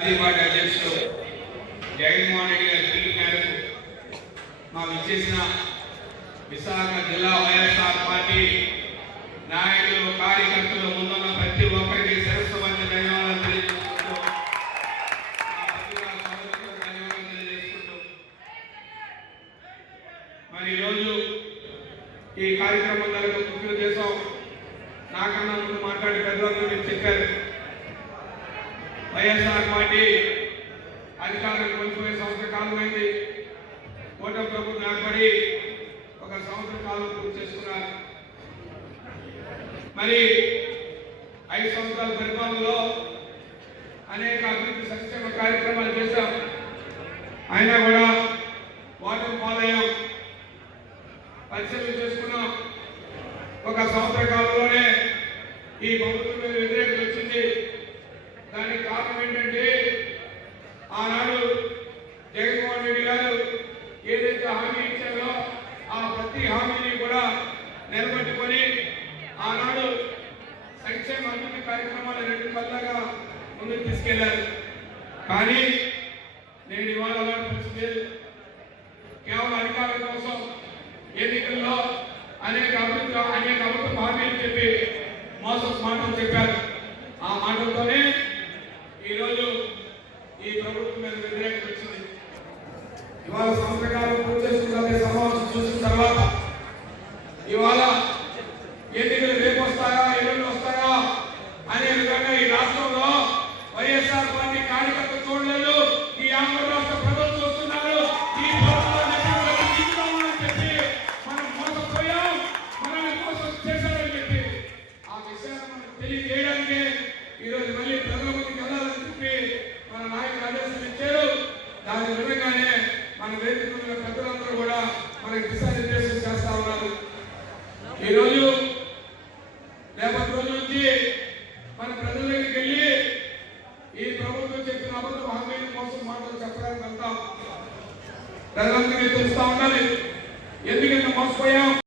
మాజీ పార్టీ అధ్యక్షుడు జగన్మోహన్ రెడ్డి గారి పిలుపు మేరకు మా విచ్చేసిన విశాఖ జిల్లా వైఎస్ఆర్ పార్టీ నాయకులు కార్యకర్తలు ముందున్న ప్రతి ఒక్కరికి శిరస్సు వంటి ధన్యవాదాలు తెలియజేసుకుంటూ మరి ఈరోజు ఈ కార్యక్రమం జరగక ముఖ్య ఉద్దేశం నాకన్నా ముందు మాట్లాడి పెద్దలందరూ మీరు చెప్పారు. వైఎస్ఆర్ పార్టీ అధికారులు కోల్పోయే సంవత్సర కాలం అయింది. కూటమి ప్రభుత్వం ఏర్పడి ఒక సంవత్సర కాలం పూర్తి చేసుకున్నారు. మరి ఐదు సంవత్సరాల పరిపాలనలో అనేక అభివృద్ధి సంక్షేమ కార్యక్రమాలు చేశాం. అయినా కూడా వాటర్ పాలయం పరిశీలన చేసుకున్నాం. ఒక సంవత్సర కాలంలోనే ఈ ప్రభుత్వం మీద వచ్చింది దానికి కారణం ఏంటంటే ఆనాడు జగన్మోహన్ రెడ్డి గారు ఏదైతే హామీ ఇచ్చారో ఆ ప్రతి హామీని కూడా నిలబెట్టుకొని ఆనాడు సంక్షేమ అభివృద్ధి కార్యక్రమాలు రెండు కళ్ళగా ముందుకు తీసుకెళ్ళారు. కానీ నేను ఇవాళ అలాంటి పరిస్థితి కేవలం అధికారం కోసం ఎన్నికల్లో అనేక అభివృద్ధి అనేక అభివృద్ధి హామీలు చెప్పి మోసం మాటలు చెప్పారు. ఆ మాటలతోనే ఈరోజు ఈ ప్రభుత్వం మీద వ్యతిరేకత వచ్చింది. ఇవాళ సంవత్సరకాలం పూర్తి చేసుకున్న సమావేశం ఇవాళ ఎన్నికలు రేపు వస్తాయా ఎల్లుండి వస్తాయా అనే విధంగా ఈ రాష్ట్రంలో వైఎస్ఆర్ పార్టీ కార్యకర్త చూడలేదు. ఈ ఆంధ్ర రాష్ట్ర ప్రజలు చూస్తున్నారు. ఈ చెప్పి మనం మోసపోయాం. మనల్ని మోసం చేశారని చెప్పి ఆ విషయాన్ని మనకు తెలియజేయడానికి ఈరోజు మళ్ళీ ప్రజల ముందుకు వెళ్ళాలని చెప్పి మన నాయకులు ఆదేశం ఇచ్చారు. దాని విధంగానే మన వేదిక పెద్దలందరూ కూడా మనకి నుంచి మన ప్రజల దగ్గరికి వెళ్ళి ఈ ప్రభుత్వం చెప్పిన అబద్ధ హామీల కోసం మాటలు చెప్పడానికి వెళ్తాం. ప్రజలందరికీ తెలుస్తా ఉండాలి. ఎందుకంటే మోసపోయాం